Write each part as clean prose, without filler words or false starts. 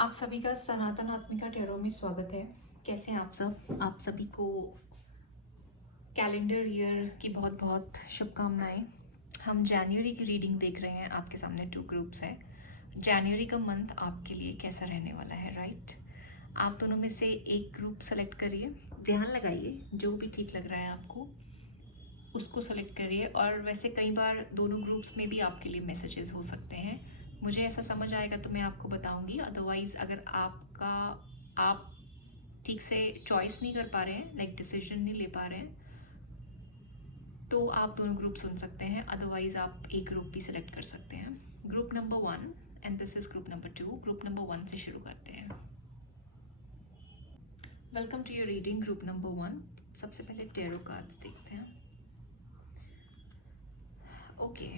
आप सभी का सनातन आत्मिका टेरो में स्वागत है। कैसे हैं आप सब? आप सभी को कैलेंडर ईयर की बहुत बहुत शुभकामनाएं। हम जनवरी की रीडिंग देख रहे हैं। आपके सामने 2 ग्रुप्स हैं। जनवरी का मंथ आपके लिए कैसा रहने वाला है, राइट? आप दोनों में से एक ग्रुप सेलेक्ट करिए, ध्यान लगाइए, जो भी ठीक लग रहा है आपको उसको सेलेक्ट करिए। और वैसे कई बार दोनों ग्रुप्स में भी आपके लिए मैसेजेस हो सकते हैं। मुझे ऐसा समझ आएगा तो मैं आपको बताऊंगी। अदरवाइज़ अगर आप ठीक से चॉइस नहीं कर पा रहे हैं, लाइक डिसीजन नहीं ले पा रहे हैं, तो आप दोनों ग्रुप सुन सकते हैं। अदरवाइज़ आप एक ग्रुप भी सिलेक्ट कर सकते हैं। Group number 1 and this is group number 2। Group number 1 से शुरू करते हैं। Welcome to your reading group number 1। सबसे पहले टेरो कार्ड्स देखते हैं। ओके,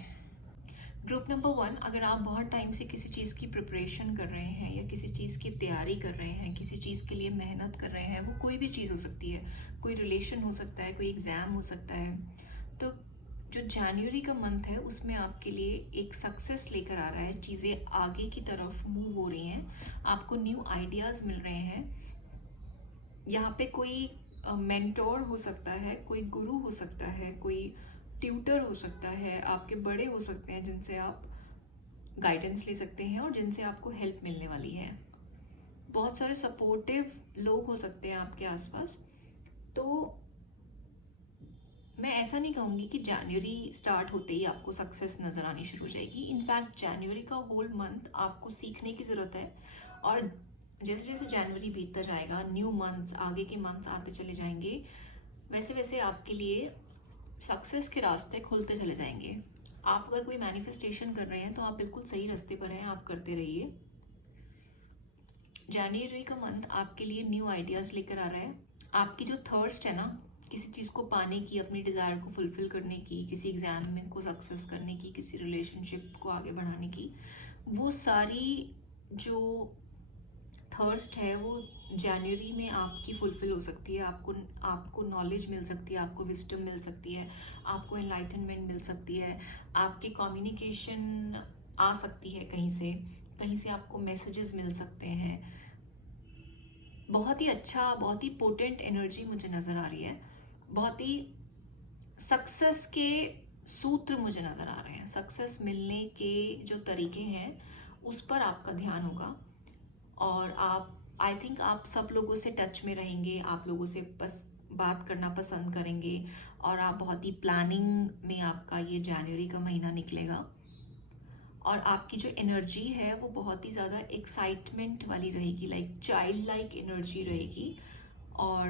ग्रुप नंबर 1, अगर आप बहुत टाइम से किसी चीज़ की प्रिपरेशन कर रहे हैं या किसी चीज़ की तैयारी कर रहे हैं, किसी चीज़ के लिए मेहनत कर रहे हैं, वो कोई भी चीज़ हो सकती है, कोई रिलेशन हो सकता है, कोई एग्ज़ाम हो सकता है, तो जो जनवरी का मंथ है उसमें आपके लिए एक सक्सेस लेकर आ रहा है। चीज़ें आगे की तरफ मूव हो रही हैं, आपको न्यू आइडियाज़ मिल रहे हैं। यहाँ पे कोई मेंटोर हो सकता है, कोई गुरु हो सकता है, कोई ट्यूटर हो सकता है, आपके बड़े हो सकते हैं जिनसे आप गाइडेंस ले सकते हैं और जिनसे आपको हेल्प मिलने वाली है। बहुत सारे सपोर्टिव लोग हो सकते हैं आपके आसपास। तो मैं ऐसा नहीं कहूँगी कि जनवरी स्टार्ट होते ही आपको सक्सेस नज़र आनी शुरू हो जाएगी। इनफैक्ट जनवरी का होल मंथ आपको सीखने की ज़रूरत है। और जैसे जैसे जनवरी बीतता जाएगा, न्यू मंथ्स, आगे के मंथ्स आते चले जाएंगे, वैसे वैसे आपके लिए सक्सेस के रास्ते खुलते चले जाएंगे। आप अगर कोई मैनिफेस्टेशन कर रहे हैं तो आप बिल्कुल सही रास्ते पर हैं, आप करते रहिए। जनवरी का मंथ आपके लिए न्यू आइडियाज़ लेकर आ रहा है। आपकी जो थर्स्ट है ना, किसी चीज़ को पाने की, अपनी डिज़ायर को फुलफ़िल करने की, किसी एग्ज़ाम में को सक्सेस करने की, किसी रिलेशनशिप को आगे बढ़ाने की, वो सारी जो थर्स्ट है वो जनवरी में आपकी फुलफ़िल हो सकती है। आपको नॉलेज मिल सकती है, आपको विस्डम मिल सकती है, आपको एनलाइटनमेंट मिल सकती है, आपकी कम्युनिकेशन आ सकती है, कहीं से आपको मैसेजेस मिल सकते हैं। बहुत ही अच्छा, बहुत ही पोटेंट एनर्जी मुझे नज़र आ रही है। बहुत ही सक्सेस के सूत्र मुझे नज़र आ रहे हैं। सक्सेस मिलने के जो तरीके हैं उस पर आपका ध्यान होगा। और आप, आई थिंक आप सब लोगों से टच में रहेंगे, आप लोगों से बात करना पसंद करेंगे। और आप बहुत ही प्लानिंग में आपका ये जनवरी का महीना निकलेगा। और आपकी जो एनर्जी है वो बहुत ही ज़्यादा एक्साइटमेंट वाली रहेगी, लाइक चाइल्ड लाइक एनर्जी रहेगी। और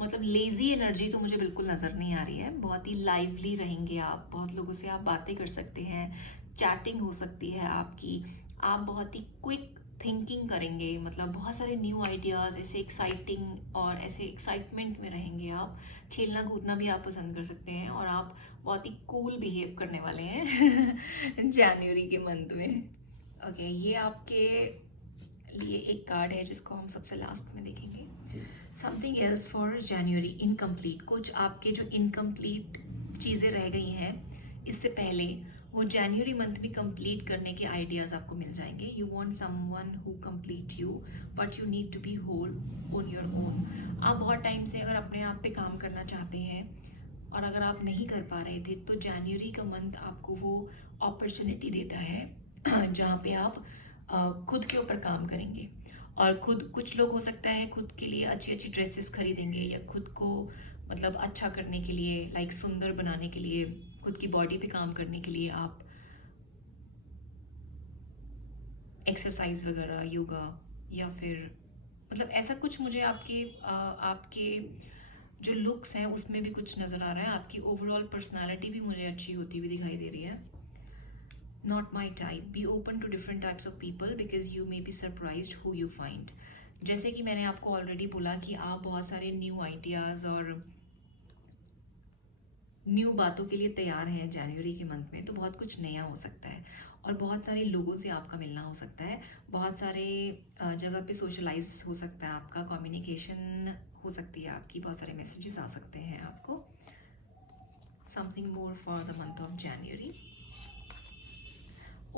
मतलब लेज़ी एनर्जी तो मुझे बिल्कुल नज़र नहीं आ रही है। बहुत ही लाइवली रहेंगे आप, बहुत लोगों से आप बातें कर सकते हैं, चैटिंग हो सकती है आपकी। आप बहुत ही क्विक थिंकिंग करेंगे, मतलब बहुत सारे न्यू आइडियाज़, ऐसे एक्साइटिंग और ऐसे एक्साइटमेंट में रहेंगे आप। खेलना कूदना भी आप पसंद कर सकते हैं और आप बहुत ही कूल बिहेव करने वाले हैं जनवरी के मंथ में। ओके, ये आपके लिए एक कार्ड है जिसको हम सबसे लास्ट में देखेंगे। Something else for January, incomplete. कुछ आपके जो इनकम्प्लीट चीज़ें रह गई हैं इससे पहले, वो जनवरी मंथ में कंप्लीट करने के आइडियाज़ आपको मिल जाएंगे। You want someone who complete you, but you need to be whole on your own. आप बहुत टाइम से अगर अपने आप पे काम करना चाहते हैं और अगर आप नहीं कर पा रहे थे, तो जनवरी का मंथ आपको वो अपॉर्चुनिटी देता है जहाँ पे आप खुद के ऊपर काम करेंगे। और खुद, कुछ लोग हो सकता है खुद के लिए अच्छी अच्छी ड्रेसेस खरीदेंगे, या खुद को मतलब अच्छा करने के लिए, लाइक सुंदर बनाने के लिए, खुद की बॉडी पे काम करने के लिए आप एक्सरसाइज वगैरह, योगा, या फिर मतलब ऐसा कुछ मुझे आपके जो लुक्स हैं उसमें भी कुछ नज़र आ रहा है। आपकी ओवरऑल पर्सनालिटी भी मुझे अच्छी होती हुई दिखाई दे रही है। Not my type, be open to different types of people because you may be surprise who you find. जैसे कि मैंने आपको ऑलरेडी बोला कि आप बहुत सारे न्यू आइडियाज़ और न्यू बातों के लिए तैयार हैं जनवरी के मंथ में, तो बहुत कुछ नया हो सकता है और बहुत सारे लोगों से आपका मिलना हो सकता है। बहुत सारे जगह पे सोशलाइज हो सकता है आपका, कम्युनिकेशन हो सकती है आपकी, बहुत सारे मैसेजेस आ सकते हैं आपको। Something more for the month of January.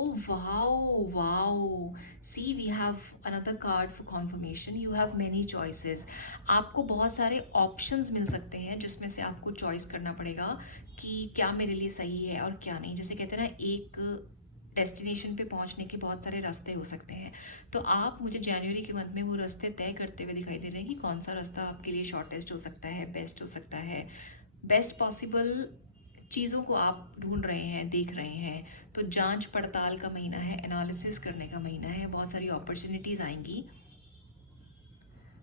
Oh wow, wow. See, we have another card for confirmation. You have many choices. आपको बहुत सारे options मिल सकते हैं जिसमें से आपको choice करना पड़ेगा कि क्या मेरे लिए सही है और क्या नहीं. जैसे कहते हैं ना, एक डेस्टिनेशन पे पहुंचने के बहुत सारे रास्ते हो सकते हैं. तो आप मुझे जनवरी के मंथ में वो रास्ते तय करते हुए दिखाई दे रहे हैं कि कौन सा रास्ता आपके लिए शॉर्टेस्ट हो सकता है, बेस्ट हो सकता है, बेस्ट पॉसिबल चीज़ों को आप ढूंढ रहे हैं, देख रहे हैं. तो जांच पड़ताल का महीना है, एनालिसिस करने का महीना है, बहुत सारी अपॉर्चुनिटीज़ आएंगी.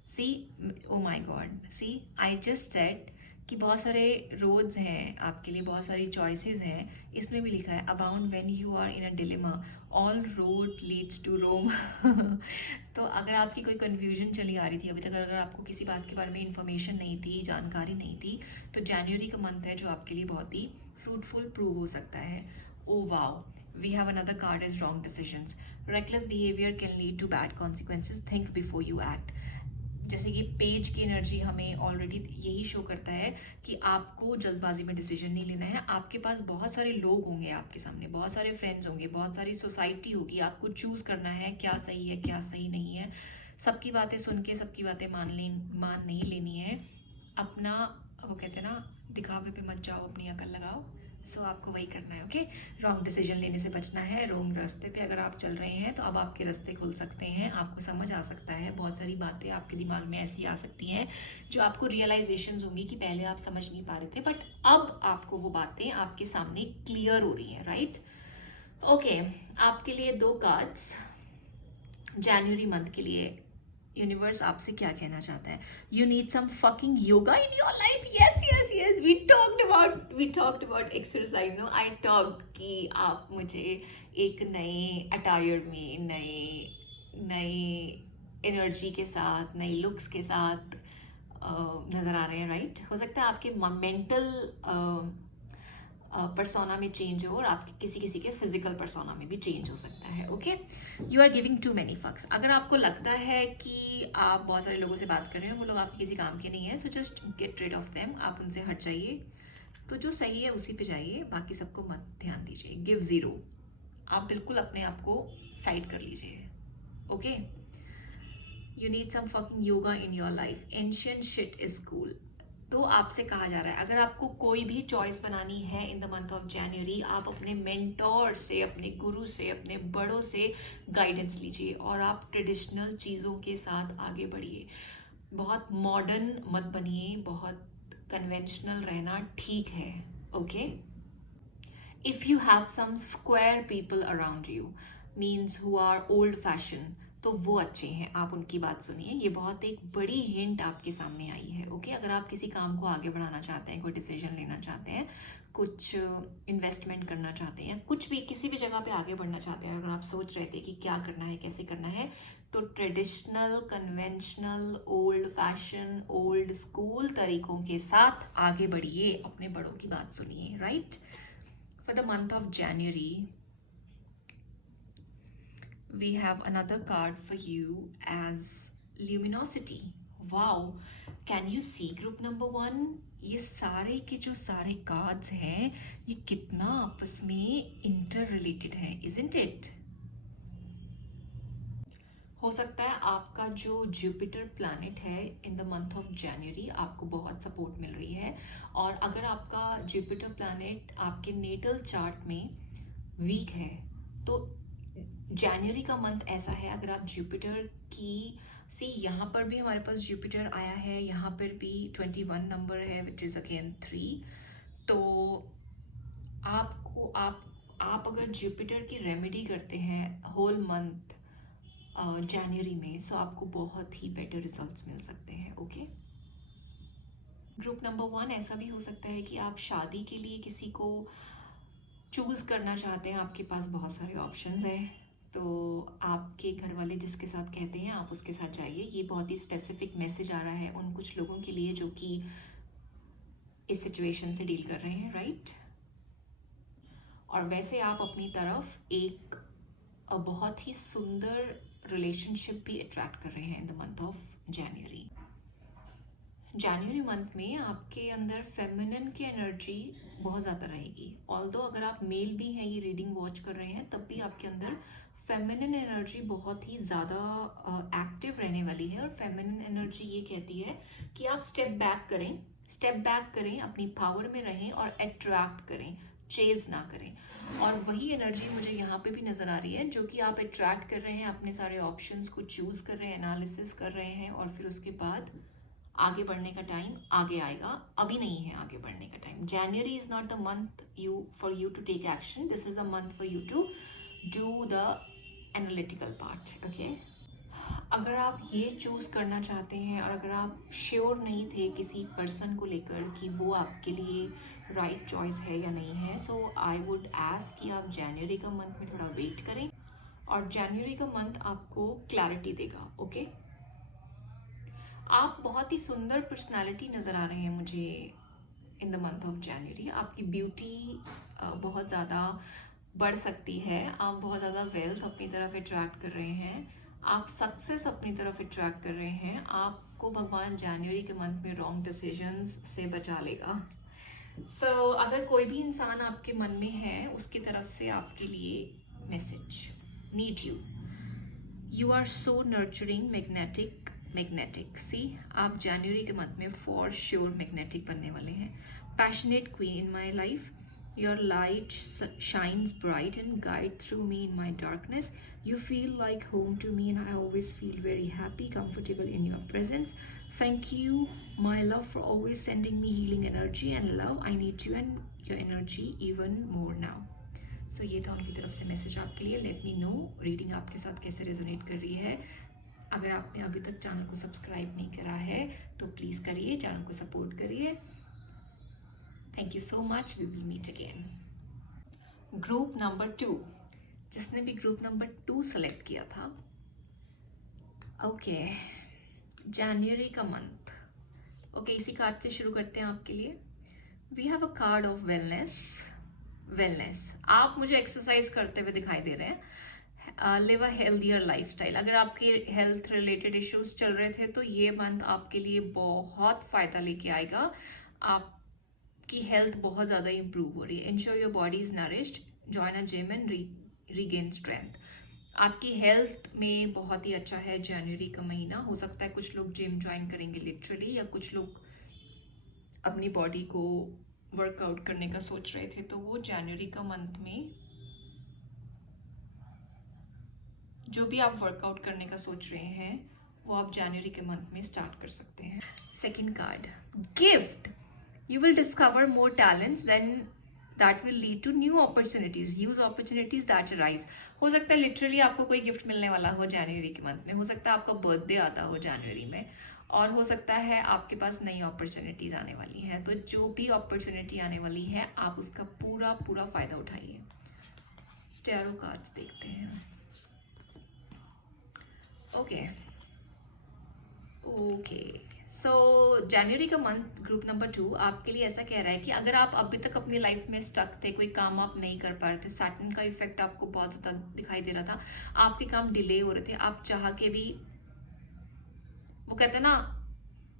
See, oh my God, see I just said कि बहुत सारे रोड्स हैं आपके लिए, बहुत सारी चॉइसेस हैं. इसमें भी लिखा है abound when you are in a dilemma all road leads to Rome. तो अगर आपकी कोई कन्फ्यूजन चली आ रही थी अभी तक, अगर आपको किसी बात के बारे में इंफॉर्मेशन नहीं थी, जानकारी नहीं थी, तो जनवरी का मंथ है जो आपके लिए बहुत ही फ्रूटफुल प्रूव हो सकता है. Oh wow, we have another card as wrong decisions. Reckless behavior can lead to bad consequences. Think before you act. जैसे कि पेज की एनर्जी हमें ऑलरेडी यही शो करता है कि आपको जल्दबाजी में डिसीजन नहीं लेना है. आपके पास बहुत सारे लोग होंगे, आपके सामने बहुत सारे फ्रेंड्स होंगे, बहुत सारी सोसाइटी होगी. आपको चूज करना है क्या सही है क्या सही नहीं है. सबकी बातें सुन के सबकी बातें मान नहीं लेनी है. अपना, वो कहते हैं ना, दिखावे पे मत जाओ, अपनी अकल लगाओ. सो आपको वही करना है. ओके, रॉन्ग डिसीजन लेने से बचना है. रॉन्ग रास्ते पे अगर आप चल रहे हैं तो अब आपके रास्ते खुल सकते हैं. आपको समझ आ सकता है, बहुत सारी बातें आपके दिमाग में ऐसी आ सकती हैं जो आपको रियलाइजेशंस होंगी कि पहले आप समझ नहीं पा रहे थे, बट अब आपको वो बातें आपके सामने क्लियर हो रही हैं. Right, okay. आपके लिए 2 कार्ड्स जनवरी मंथ के लिए. यूनिवर्स आपसे क्या कहना चाहता है? You need some fucking yoga in your life. Yes yes yes, we talked about exercise. No, I talked कि आप मुझे एक नए अटायर में, नई एनर्जी के साथ, नई लुक्स के साथ नज़र आ रहे हैं. राइट, हो सकता है आपके मेंटल परसोना में चेंज हो और आपके किसी किसी के फिजिकल परसोना में भी चेंज हो सकता है. Okay, you are giving too many fucks. अगर आपको लगता है कि आप बहुत सारे लोगों से बात कर रहे हैं, वो लोग आपके किसी काम के नहीं है, so just get rid of them. आप उनसे हट जाइए. तो जो सही है उसी पे जाइए, बाकी सबको मत ध्यान दीजिए. गिव 0. आप बिल्कुल अपने आप को साइड कर लीजिए. Okay, you need some fucking yoga in your life. Ancient shit is cool. तो आपसे कहा जा रहा है, अगर आपको कोई भी चॉइस बनानी है in the month of January, आप अपने मेंटोर से, अपने गुरु से, अपने बड़ों से गाइडेंस लीजिए और आप ट्रेडिशनल चीज़ों के साथ आगे बढ़िए. बहुत मॉडर्न मत बनिए, बहुत कन्वेंशनल रहना ठीक है. Okay, if you have some square people around you, means who are old fashion, तो वो अच्छे हैं, आप उनकी बात सुनिए. ये बहुत एक बड़ी हिंट आपके सामने आई है. ओके, अगर आप किसी काम को आगे बढ़ाना चाहते हैं, कोई डिसीजन लेना चाहते हैं, कुछ इन्वेस्टमेंट करना चाहते हैं, कुछ भी किसी भी जगह पे आगे बढ़ना चाहते हैं, अगर आप सोच रहे थे कि क्या करना है, कैसे करना है, तो traditional, conventional, old fashion, old school तरीकों के साथ आगे बढ़िए, अपने बड़ों की बात सुनिए. Right, for the month of January we have another card for you as luminosity. Wow, can you see group number 1? ये सारे के जो सारे कार्ड्स हैं, ये कितना आपस में इंटर रिलेटेड है, isn't it? हो सकता है आपका जो जुपिटर प्लैनेट है in the month of January आपको बहुत सपोर्ट मिल रही है. और अगर आपका जुपिटर प्लैनेट आपके नेटल चार्ट में वीक है, तो जनवरी का मंथ ऐसा है, अगर आप जुपिटर की यहाँ पर भी हमारे पास जुपिटर आया है, यहाँ पर भी 21 नंबर है विच इज़ अगेन 3. तो आपको आप अगर जुपिटर की रेमेडी करते हैं होल मंथ जनवरी में, सो आपको बहुत ही बेटर रिजल्ट्स मिल सकते हैं. ओके, ग्रुप नंबर 1 ऐसा भी हो सकता है कि आप शादी के लिए किसी को चूज़ करना चाहते हैं, आपके पास बहुत सारे ऑप्शंस हैं, तो आपके घर वाले जिसके साथ कहते हैं आप उसके साथ जाइए. ये बहुत ही स्पेसिफिक मैसेज आ रहा है उन कुछ लोगों के लिए जो कि इस सिचुएशन से डील कर रहे हैं. राइट, और वैसे आप अपनी तरफ एक बहुत ही सुंदर रिलेशनशिप भी अट्रैक्ट कर रहे हैं in the month of January. January month में आपके अंदर फेमिनिन की एनर्जी बहुत ज़्यादा रहेगी। ऑल्दो अगर आप मेल भी हैं, ये रीडिंग वॉच कर रहे हैं, तब भी आपके अंदर फेमिनिन एनर्जी बहुत ही ज़्यादा एक्टिव रहने वाली है। और फेमिनिन एनर्जी ये कहती है कि आप स्टेप बैक करें, अपनी पावर में रहें और अट्रैक्ट करें, चेज ना करें। और वही एनर्जी मुझे यहाँ पे भी नज़र आ रही है, जो कि आप अट्रैक्ट कर रहे हैं, अपने सारे ऑप्शंस को चूज़ कर रहे हैं, एनालिसिस कर रहे हैं, और फिर उसके बाद आगे बढ़ने का टाइम आगे आएगा। अभी नहीं है आगे बढ़ने का time. January is not the month for you to take action, this is a month for you to do the analytical part. Okay, अगर आप ये चूज़ करना चाहते हैं और अगर आप श्योर नहीं थे किसी पर्सन को लेकर कि वो आपके लिए राइट चॉइस है या नहीं है, सो आई वुड आस्क कि आप जनवरी का मंथ में थोड़ा वेट करें, और जनवरी का मंथ आपको क्लैरिटी देगा। ओके, आप बहुत ही सुंदर पर्सनालिटी नज़र आ रहे हैं मुझे in the month of January. आपकी ब्यूटी बहुत ज़्यादा बढ़ सकती है, आप बहुत ज़्यादा वेल्थ अपनी तरफ अट्रैक्ट कर रहे हैं, आप सक्सेस अपनी तरफ अट्रैक्ट कर रहे हैं। आपको भगवान जनवरी के मंथ में रॉन्ग डिसीजंस से बचा लेगा। सो अगर कोई भी इंसान आपके मन में है, उसकी तरफ से आपके लिए message, need you are so nurturing, magnetic see, आप जनवरी के मंथ में फॉर श्योर मैग्नेटिक बनने वाले हैं। Passionate queen in my life, your light shines bright and guide through me in my darkness, you feel like home to me and I always feel very happy, comfortable in your presence. Thank you my love for always sending me healing energy and love. I need you and your energy even more now. So ये था उनकी तरफ से message आपके लिए। Late me no reading आपके साथ कैसे रेजोनेट कर रही है। अगर आपने अभी तक चैनल को सब्सक्राइब नहीं करा है तो प्लीज़ करिए, चैनल को सपोर्ट करिए। Thank you so much, we will meet again. Group number 2, जिसने भी ग्रुप नंबर 2 सेलेक्ट किया था, ओके, जनवरी का मंथ। ओके, इसी कार्ड से शुरू करते हैं आपके लिए। We have a card of wellness. आप मुझे एक्सरसाइज करते हुए दिखाई दे रहे हैं। Live a healthier lifestyle. अगर आपके हेल्थ रिलेटेड इश्यूज चल रहे थे तो ये मंथ आपके लिए बहुत फ़ायदा लेके आएगा। आपकी हेल्थ बहुत ज़्यादा इंप्रूव हो रही है। Ensure your body is nourished, join a gym and regain strength. आपकी हेल्थ में बहुत ही अच्छा है जनवरी का महीना। हो सकता है कुछ लोग जिम ज्वाइन करेंगे लिटरली, या कुछ लोग अपनी बॉडी को वर्कआउट करने का सोच रहे थे, तो वो जनवरी का मंथ में जो भी आप वर्कआउट करने का सोच रहे हैं वो आप जनवरी के मंथ में स्टार्ट कर सकते हैं। Second card, gift. You will discover more talents then that will lead to new opportunities, use opportunities that arise. हो सकता है लिटरली आपको कोई गिफ्ट मिलने वाला हो जनवरी के मंथ में, हो सकता है आपका बर्थडे आता हो जनवरी में, और हो सकता है आपके पास नई अपॉर्चुनिटीज आने वाली हैं। तो जो भी अपॉर्चुनिटी आने वाली है आप उसका पूरा फ़ायदा उठाइए। टैरो कार्ड्स देखते हैं। ओके, सो जनवरी का मंथ ग्रुप नंबर 2 आपके लिए ऐसा कह रहा है कि अगर आप अभी तक अपनी लाइफ में स्टक थे, कोई काम आप नहीं कर पा रहे थे, सैटर्न का इफेक्ट आपको बहुत ज़्यादा दिखाई दे रहा था, आपके काम डिले हो रहे थे, आप चाह के भी, वो कहते हैं ना,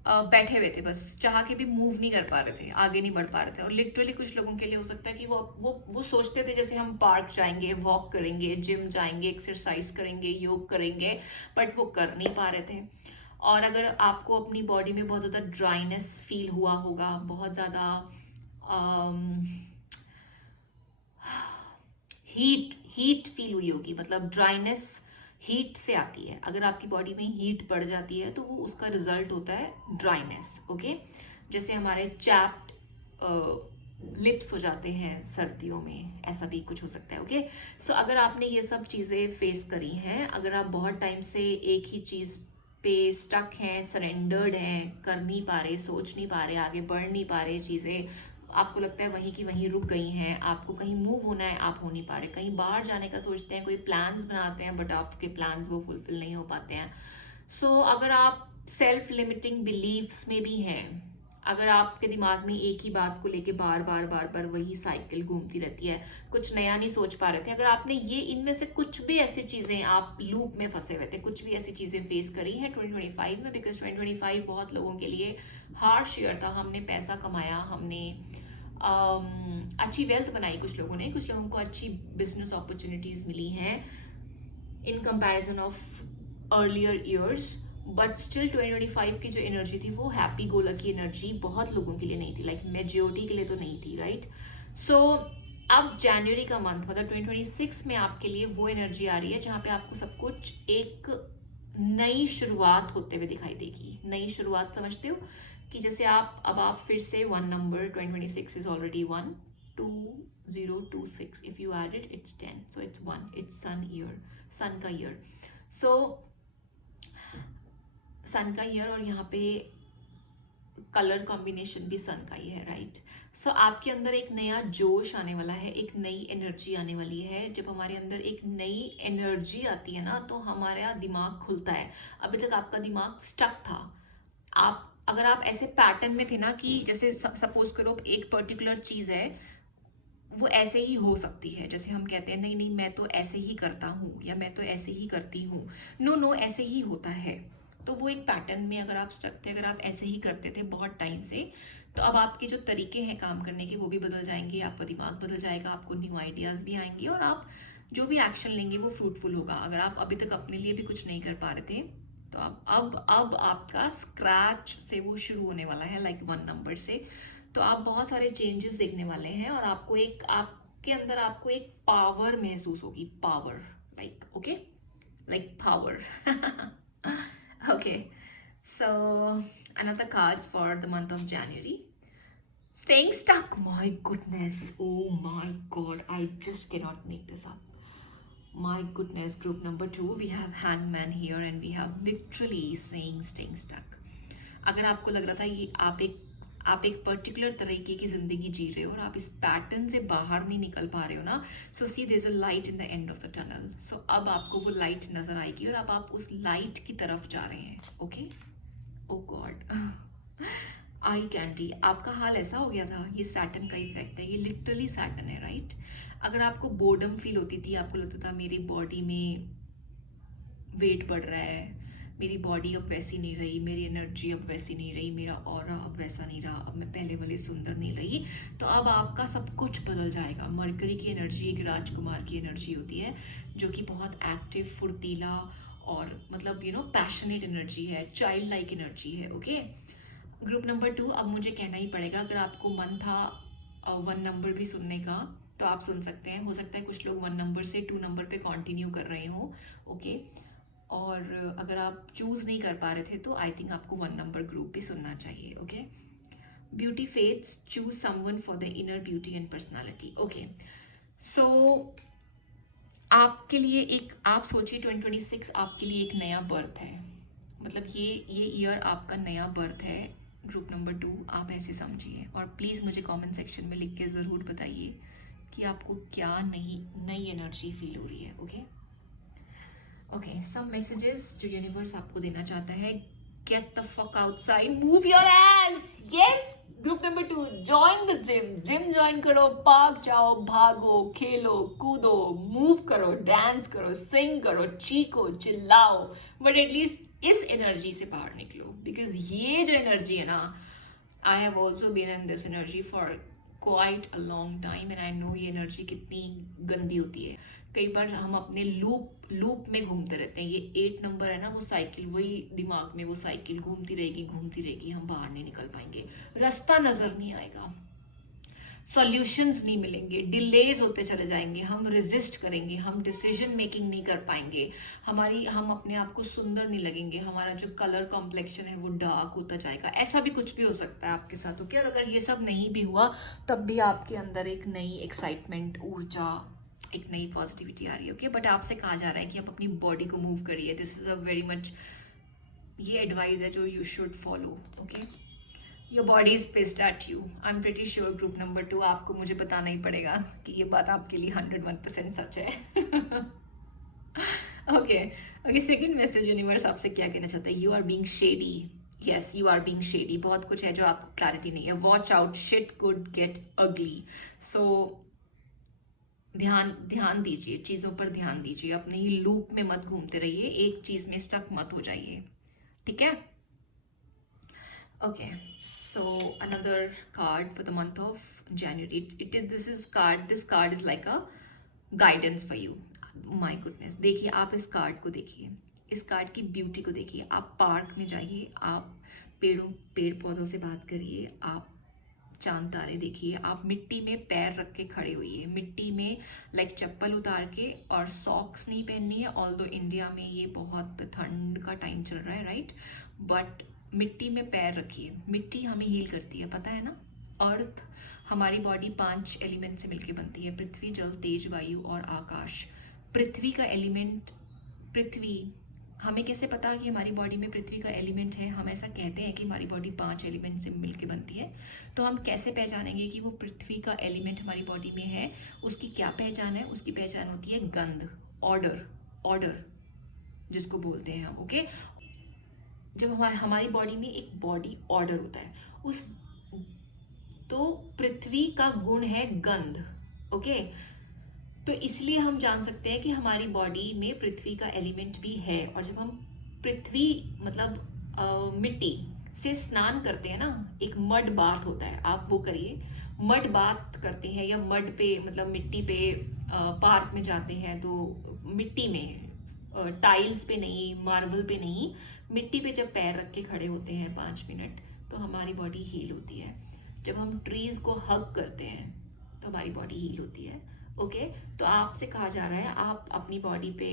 बैठे हुए थे, बस चाह के भी मूव नहीं कर पा रहे थे, आगे नहीं बढ़ पा रहे थे। और लिटरली कुछ लोगों के लिए हो सकता है कि वो सोचते थे जैसे हम पार्क जाएंगे, वॉक करेंगे, जिम जाएंगे, एक्सरसाइज करेंगे, योग करेंगे, बट वो कर नहीं पा रहे थे। और अगर आपको अपनी बॉडी में बहुत ज़्यादा ड्राइनेस फील हुआ होगा, बहुत ज़्यादा हीट फील हुई होगी, मतलब ड्राइनेस हीट से आती है। अगर आपकी बॉडी में हीट बढ़ जाती है तो वो उसका रिजल्ट होता है ड्राइनेस। ओके, जैसे हमारे चैप्ड लिप्स हो जाते हैं सर्दियों में, ऐसा भी कुछ हो सकता है। ओके, सो अगर आपने ये सब चीज़ें फेस करी हैं, अगर आप बहुत टाइम से एक ही चीज़ पे स्टक हैं, सरेंडर्ड हैं, कर नहीं पा रहे, सोच नहीं पा रहे, आगे बढ़ नहीं पा रहे, चीज़ें आपको लगता है वहीं की वहीं रुक गई हैं, आपको कहीं मूव होना है, आप हो नहीं पा रहे, कहीं बाहर जाने का सोचते हैं, कोई प्लान्स बनाते हैं, बट आपके प्लान्स वो फुलफिल नहीं हो पाते हैं। सो अगर आप सेल्फ लिमिटिंग बिलीव्स में भी हैं, अगर आपके दिमाग में एक ही बात को लेके बार बार बार बार वही साइकिल घूमती रहती है, कुछ नया नहीं सोच पा रहे थे, अगर आपने ये इनमें से कुछ भी ऐसी चीज़ें, आप लूप में फंसे हुए थे, कुछ भी ऐसी चीज़ें फेस करी हैं 2025 में, बिकॉज 2025 बहुत लोगों के लिए हार्श ईयर था। हमने पैसा कमाया, हमने अच्छी वेल्थ बनाई, कुछ लोगों ने, कुछ लोगों को अच्छी बिजनेस अपॉर्चुनिटीज़ मिली हैं in comparison of earlier years, but still 2025 की जो एनर्जी थी वो हैप्पी गो लकी एनर्जी बहुत लोगों के लिए नहीं थी, लाइक मेजोरिटी के लिए तो नहीं थी, राइट। सो अब जनवरी का मंथ मतलब 2026 में आपके लिए वो एनर्जी आ रही है जहाँ पे आपको सब कुछ एक नई शुरुआत होते हुए दिखाई देगी। नई शुरुआत समझते हो कि जैसे आप फिर से one number 2026 is already 1 2026, if you add it it's 10, so it's 1, it's sun का ईयर। सो सन का ईयर, और यहाँ पे कलर कॉम्बिनेशन भी सन का ही है, राइट। सो आपके अंदर एक नया जोश आने वाला है, एक नई एनर्जी आने वाली है। जब हमारे अंदर एक नई एनर्जी आती है ना, तो हमारा दिमाग खुलता है। अभी तक आपका दिमाग स्टक था। अगर आप ऐसे पैटर्न में थे ना कि जैसे सपोज करो एक पर्टिकुलर चीज़ है, वो ऐसे ही हो सकती है, जैसे हम कहते हैं नहीं नहीं मैं तो ऐसे ही करता हूँ, या मैं तो ऐसे ही करती हूँ, नो ऐसे ही होता है। तो वो एक पैटर्न में अगर आप स्टक थे, अगर आप ऐसे ही करते थे बहुत टाइम से, तो अब आपके जो तरीके हैं काम करने के वो भी बदल जाएंगे, आपका दिमाग बदल जाएगा, आपको न्यू आइडियाज़ भी आएंगे, और आप जो भी एक्शन लेंगे वो फ्रूटफुल होगा। अगर आप अभी तक अपने लिए भी कुछ नहीं कर पा रहे थे, तो अब आपका स्क्रैच से वो शुरू होने वाला है, लाइक 1 नंबर से। तो आप बहुत सारे चेंजेस देखने वाले हैं, और आपके अंदर आपको एक पावर महसूस होगी, power, like okay, like power. Okay, so another cards for the month of January. Staying stuck, my goodness, oh my god, I just cannot make this up. My goodness, group number 2, we have hangman here and we have literally saying staying stuck. अगर आपको लग रहा था कि आप एक particular तरीके की ज़िंदगी जी रहे हो और आप इस पैटर्न से बाहर नहीं निकल पा रहे हो ना, so see there is a light in the end of the tunnel. So अब आपको वो लाइट नज़र आएगी और अब आप उस लाइट की तरफ जा रहे हैं, ओके। ओ गॉड, आई कैंडी, आपका हाल ऐसा हो गया था, ये सैटर्न का इफेक्ट है, ये लिटरली सैटर्न है, राइट। अगर आपको बोर्डम फील होती थी, आपको लगता था मेरी बॉडी में वेट बढ़ रहा है, मेरी बॉडी अब वैसी नहीं रही, मेरी एनर्जी अब वैसी नहीं रही, मेरा ऑरा अब वैसा नहीं रहा, अब मैं पहले वाली सुंदर नहीं रही, तो अब आपका सब कुछ बदल जाएगा। मरकरी की एनर्जी एक राजकुमार की एनर्जी होती है, जो कि बहुत एक्टिव, फुर्तीला और मतलब पैशनेट एनर्जी है, चाइल्ड लाइक एनर्जी है, ओके। ग्रुप नंबर 2, अब मुझे कहना ही पड़ेगा, अगर आपको मन था 1 नंबर भी सुनने का तो आप सुन सकते हैं। हो सकता है कुछ लोग 1 नंबर से 2 नंबर पे कंटिन्यू कर रहे हो, ओके। और अगर आप चूज़ नहीं कर पा रहे थे तो आई थिंक आपको 1 नंबर ग्रुप भी सुनना चाहिए, okay. Beauty fades, choose someone for the inner beauty and personality, okay. So आपके लिए आप सोचिए 2026 आपके लिए एक नया बर्थ है, मतलब ये ईयर आपका नया बर्थ है। ग्रुप नंबर 2, आप ऐसे समझिए, और प्लीज़ मुझे कमेंट सेक्शन में लिख के ज़रूर बताइए कि आपको क्या नई एनर्जी फील हो रही है, ओके। ओके, सम मैसेजेस जो यूनिवर्स आपको देना चाहता है। Get the fuck outside, move your S, yes. Group number 2, join the gym join करो, पार्क जाओ, भागो, खेलो, कूदो, मूव करो, डांस करो, सिंग करो, चीखो, चिल्लाओ, बट एटलीस्ट इस एनर्जी से बाहर निकलो, बिकॉज ये जो एनर्जी है ना, I have also been in this energy for quite a long time and I know ये एनर्जी कितनी गंदी होती है। कई बार हम अपने लूप में घूमते रहते हैं। ये 8 नंबर है ना, वो साइकिल, वही दिमाग में वो साइकिल घूमती रहेगी, हम बाहर नहीं निकल पाएंगे, रास्ता नज़र नहीं आएगा, सॉल्यूशंस नहीं मिलेंगे, डिलेज होते चले जाएंगे, हम रेजिस्ट करेंगे, हम डिसीजन मेकिंग नहीं कर पाएंगे, हम अपने आप को सुंदर नहीं लगेंगे, हमारा जो कलर कॉम्प्लेक्शन है वो डार्क होता जाएगा। ऐसा भी कुछ भी हो सकता है आपके साथ, ओके। और अगर ये सब नहीं भी हुआ तब भी आपके अंदर एक नई एक्साइटमेंट, ऊर्जा, एक नई पॉजिटिविटी आ रही है, ओके। बट आपसे कहा जा रहा है कि आप अपनी बॉडी को मूव करिए। This is a very much, ये एडवाइस है जो you should follow, okay. Your body is pissed at you, I am pretty sure. Group number 2, आपको मुझे बताना ही पड़ेगा कि ये बात आपके लिए 101% सच है। ओके, सेकेंड मैसेज यूनिवर्स आपसे क्या कहना चाहता है। You are being shady, yes you are being shady, बहुत कुछ है जो आपको क्लैरिटी नहीं है। Watch out, shit could get ugly. So ध्यान ध्यान दीजिए, चीज़ों पर ध्यान दीजिए, अपने ही लूप में मत घूमते रहिए, एक चीज़ में स्टक मत हो जाइए, ठीक है? Okay, so another card for the month of January. It is this card is like a guidance for you. My goodness, देखिए आप इस कार्ड को देखिए, इस कार्ड की ब्यूटी को देखिए। आप पार्क में जाइए, आप पेड़ पौधों से बात करिए, आप चांद तारे देखिए, आप मिट्टी में पैर रख के खड़े होइए, मिट्टी में लाइक चप्पल उतार के, और सॉक्स नहीं पहननी है। ऑल्दो इंडिया में ये बहुत ठंड का टाइम चल रहा है, राइट? बट मिट्टी में पैर रखिए। मिट्टी हमें हील करती है, पता है ना? अर्थ, हमारी बॉडी 5 एलिमेंट से मिलके बनती है, पृथ्वी, जल, तेज, वायु और आकाश। पृथ्वी का एलिमेंट, पृथ्वी, हमें कैसे पता कि हमारी बॉडी में पृथ्वी का एलिमेंट है? हम ऐसा कहते हैं कि हमारी बॉडी 5 एलिमेंट से मिलके बनती है, तो हम कैसे पहचानेंगे कि वो पृथ्वी का एलिमेंट हमारी बॉडी में है? उसकी क्या पहचान है? उसकी पहचान होती है गंध, ऑर्डर, ऑर्डर जिसको बोलते हैं हम, ओके? जब हमारी बॉडी में एक बॉडी ऑर्डर होता है, उस, तो पृथ्वी का गुण है गंध, ओके? तो इसलिए हम जान सकते हैं कि हमारी बॉडी में पृथ्वी का एलिमेंट भी है। और जब हम पृथ्वी मतलब मिट्टी से स्नान करते हैं ना, एक मड बाथ होता है, आप वो करिए, मड बाथ करते हैं, या मड पे मतलब मिट्टी पे पार्क में जाते हैं तो मिट्टी में, टाइल्स पे नहीं, मार्बल पे नहीं, मिट्टी पे जब पैर रख के खड़े होते हैं 5 मिनट, तो हमारी बॉडी हील होती है। जब हम ट्रीज को हग करते हैं तो हमारी बॉडी हील होती है, ओके? तो आपसे कहा जा रहा है आप अपनी बॉडी पे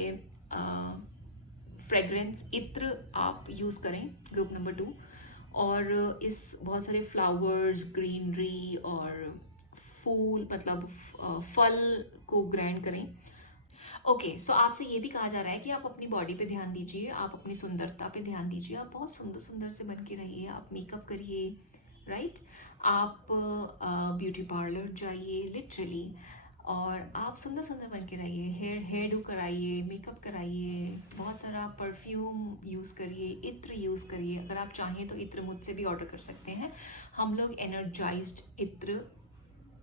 फ्रेग्रेंस इत्र आप यूज़ करें, ग्रुप नंबर 2। और इस बहुत सारे फ्लावर्स, ग्रीनरी और फूल मतलब फल को ग्रैंड करें, ओके? सो आपसे ये भी कहा जा रहा है कि आप अपनी बॉडी पे ध्यान दीजिए, आप अपनी सुंदरता पे ध्यान दीजिए, आप बहुत सुंदर सुंदर से बन के रहिए, आप मेकअप करिए, राइट? आप ब्यूटी पार्लर जाइए लिटरली, और आप सुंदर सुंदर बन के रहिए, हेयर डू कराइए, मेकअप कराइए, बहुत सारा परफ्यूम यूज़ करिए, इत्र यूज़ करिए। अगर आप चाहें तो इत्र मुझसे भी ऑर्डर कर सकते हैं, हम लोग एनर्जाइज्ड इत्र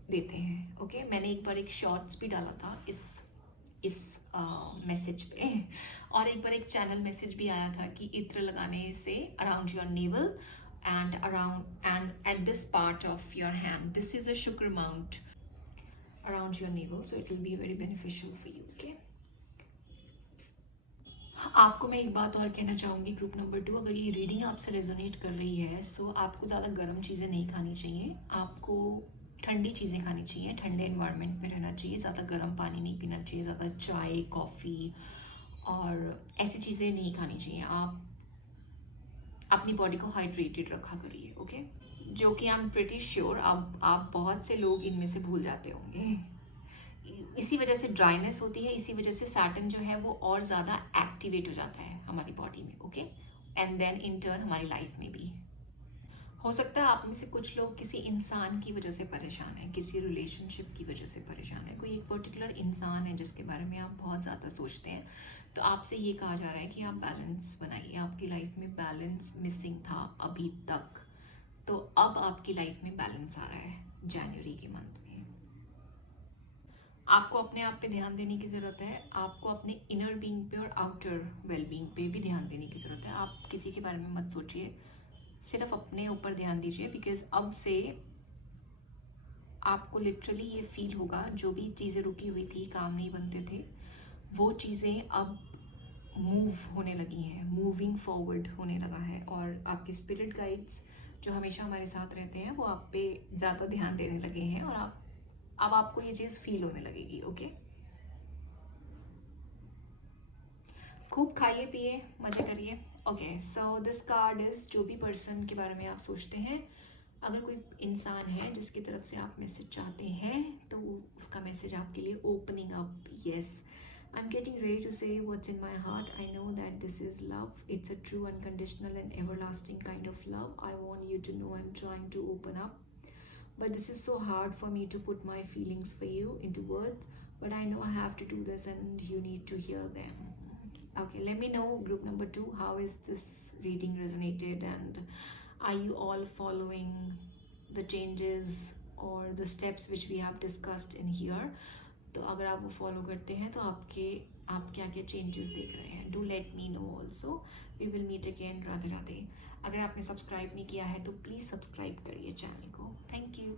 देते हैं, ओके? मैंने एक बार एक शॉर्ट्स भी डाला था इस मैसेज पे, और एक बार एक चैनल मैसेज भी आया था कि इत्र लगाने से around your naval and around and at this part of your hand, this is अ शुक्र mount around your navel, so it will be very beneficial for you, okay? आपको मैं एक बात और कहना चाहूँगी, ग्रुप नंबर 2, अगर ये रीडिंग आपसे रेजोनेट कर रही है, सो आपको ज़्यादा गर्म चीज़ें नहीं खानी चाहिए, आपको ठंडी चीज़ें खानी चाहिए, ठंडे एनवायरनमेंट में रहना चाहिए, ज़्यादा गर्म पानी नहीं पीना चाहिए, ज़्यादा चाय, कॉफ़ी और ऐसी चीज़ें नहीं खानी चाहिए। आप अपनी बॉडी को हाइड्रेटेड रखा करिए, ओके? जो कि आई एम प्रिटी श्योर आप बहुत से लोग इनमें से भूल जाते होंगे। इसी वजह से ड्राइनेस होती है, इसी वजह से सैटर्न जो है वो और ज़्यादा एक्टिवेट हो जाता है हमारी बॉडी में, okay? And then in turn हमारी लाइफ में भी। हो सकता है आप में से कुछ लोग किसी इंसान की वजह से परेशान हैं, किसी रिलेशनशिप की वजह से परेशान है, कोई एक पर्टिकुलर इंसान है जिसके बारे में आप बहुत ज़्यादा सोचते हैं, तो आपसे ये कहा जा रहा है कि आप बैलेंस बनाइए। आपकी लाइफ में बैलेंस मिसिंग था अभी तक, तो अब आपकी लाइफ में बैलेंस आ रहा है जनवरी के मंथ में। आपको अपने आप पे ध्यान देने की ज़रूरत है, आपको अपने इनर बीइंग पे और आउटर वेल बीइंग पे भी ध्यान देने की ज़रूरत है। आप किसी के बारे में मत सोचिए, सिर्फ अपने ऊपर ध्यान दीजिए, बिकॉज अब से आपको लिटरली ये फील होगा, जो भी चीज़ें रुकी हुई थी, काम नहीं बनते थे, वो चीज़ें अब मूव होने लगी हैं, मूविंग फॉरवर्ड होने लगा है, और आपके स्पिरिट गाइड्स जो हमेशा हमारे साथ रहते हैं वो आप पे ज़्यादा ध्यान देने लगे हैं, और अब आपको ये चीज़ फील होने लगेगी, ओके? खूब खाइए पिए, मज़े करिए, okay? So this card is, जो भी पर्सन के बारे में आप सोचते हैं, अगर कोई इंसान है जिसकी तरफ से आप मैसेज चाहते हैं, तो उसका मैसेज आपके लिए opening up, yes, I'm getting ready to say what's in my heart. I know that this is love. It's a true, unconditional and everlasting kind of love. I want you to know I'm trying to open up. But this is so hard for me to put my feelings for you into words. But I know I have to do this and you need to hear them. Okay, let me know, group number 2, how is this reading resonated, and are you all following the changes or the steps which we have discussed in here? तो अगर आप वो follow करते हैं तो आप क्या क्या चेंजेस देख रहे हैं? Do let me know also. We will meet again. Radhe Radhe. अगर आपने सब्सक्राइब नहीं किया है तो प्लीज़ सब्सक्राइब करिए चैनल को. Thank you.